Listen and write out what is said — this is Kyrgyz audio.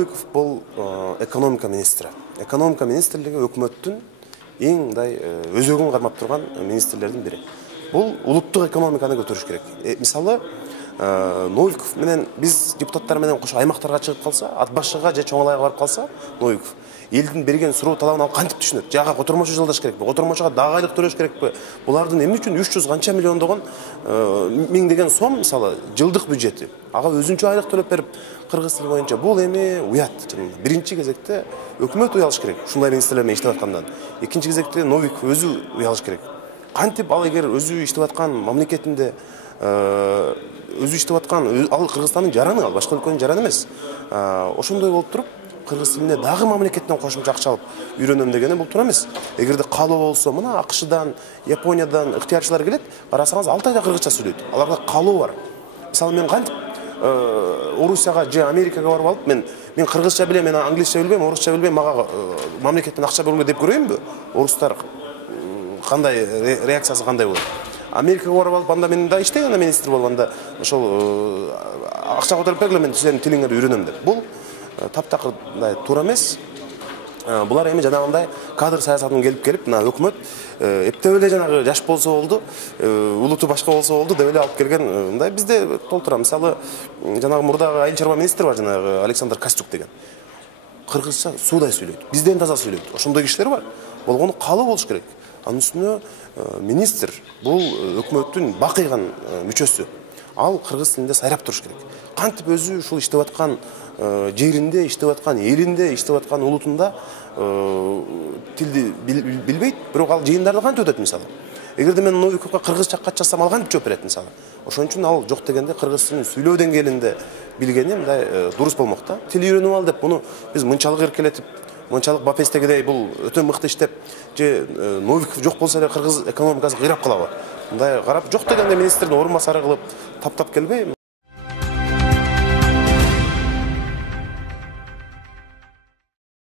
Новиков бул экономика министри. Экономика министрлиги өкмөттүн эң мындай өзөгүн кармап турган министрлердин бири. Бул улуттук экономиканы көтөрүш керек. Мисалы, Новиков менен биз депутаттар менен кошо аймактарга чыгып калса, ат башыга же чоң алайга барып калса, Новиков элдин берген суроо талабын алып кантип түшүнөт? Жага котормочу жалдаш керекпи? Котормочуга дагы айлык төлөш керекпи? Булардын эмне үчүн 300 канча миллиондогон миңдеген сом, мисалы, жылдык бюджети. Ага өзүнчө айлык төлөп берип, кыргыз тили боюнча бул эми уят. Биринчи кезекте өкмөт уялыш керек. Ушундай министрлер менен иштеп аткандан. Экинчи кезекте Новиков өзү уялыш керек. Кантип ал эгер өзү иштеп аткан мамлекетинде өзү иштеп аткан, ал Кыргызстандын жараны, ал башка өлкөнүн жараны эмес. Ошондой болуп туруп, кыргыз тилине дагы мамлекеттен кошумча акча алып үйрөнөм дегени бул туура эмес. Эгерде каалоо болсо, мына АКШдан, Япониядан ыктыярчылар келет, карасаңыз 6 айда кыргызча сүйлөйт. Аларда каалоо бар. Мисалы, мен кантип Орусияга же Америкага барып алып, мен кыргызча билем, мен англисче билбейм, орусча билбейм, мага мамлекеттен акча бериңер деп көрөйүнбү? Орустар кандай реакциясы кандай болот? Америкага барып алып, анда мен да иштейм, министр болуп, анда ошол акча которуп бергиле, мен силердин тилиңерди үйрөнөм деп. Бул таптакыр туура эмес. Булар эми жанагындай кадр саясатын келип, мына өкмөт эптеп эле жанагы жаш болсо болду, улуту башка болсо болду деп эле алып келген мындай бизде толтура. Мисалы, жанагы мурдагы айыл чарба министри бар, жанагы Александр Костюк деген. Кыргызча суудай сүйлөйт, бизден таза сүйлөйт. Ошондой кишилер бар. Болгону каалоо болуш керек. Анын үстүнө министр бул өкмөттүн бакыйган мүчөсү. Ал кыргыз тилинде сайрап туруш керек. Кантип өзү ушул иштеп аткан жеринде, иштеп аткан элинде, иштеп аткан улутунда тилди билбейт, бирок ал жыйындарды кантип өтөт мисалы. Эгерде мен Новиковго кыргызча кат жазсам, ал кантип жооп берет мисалы. Ошон үчүн ал жок дегенде кыргыз тилин сүйлөө деңгээлинде билгени мындай дурус болмок да. Тил үйрөнүп ал деп муну биз мынчалык эркелетип, мынчалык Бапестегидей бул өтө мыкты иштеп, же Новиков жок болсо эле кыргыз экономикасы кыйрап калабы? Мындай карап жок дегенде министрдин орун басары кылып таптап келбей